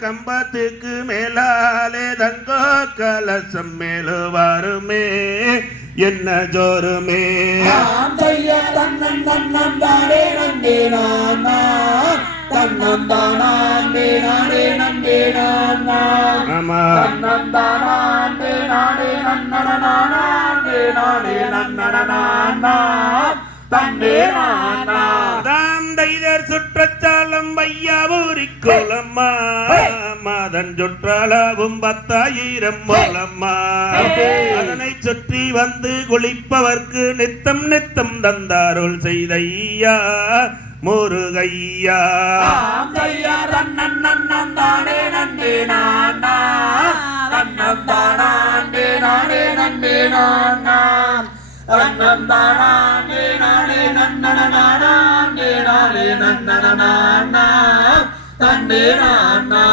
கம்பத்துக்கு மேலாலே தங்கோ கலசம் மேலு வருமே என்ன ஜோருமே தன்னம் தன்னம் தானே நந்தே நானா தன்னம் தானே நானே நந்தே நானா தன்னம் தானே நானே நன்னனே நானே நன்னனனா தன்னே நானா தாந்தைதர் சுற்றச்சாலம் வையாவூரி கோலம்மா மாதன் சுற்றளவும் 10,000 மூலம்மா அதனை சுற்றி வந்து குளிப்பவர்க்கு நித்தம் நித்தம் தந்தாருள் செய்தையா முருகையா தன்னம் தானே நந்தே நானா தன்னம் தானே நானே நந்தே நானா தன்னம் தானே நானே நன்னனனா நானே நன்னனனா தன்னே நானா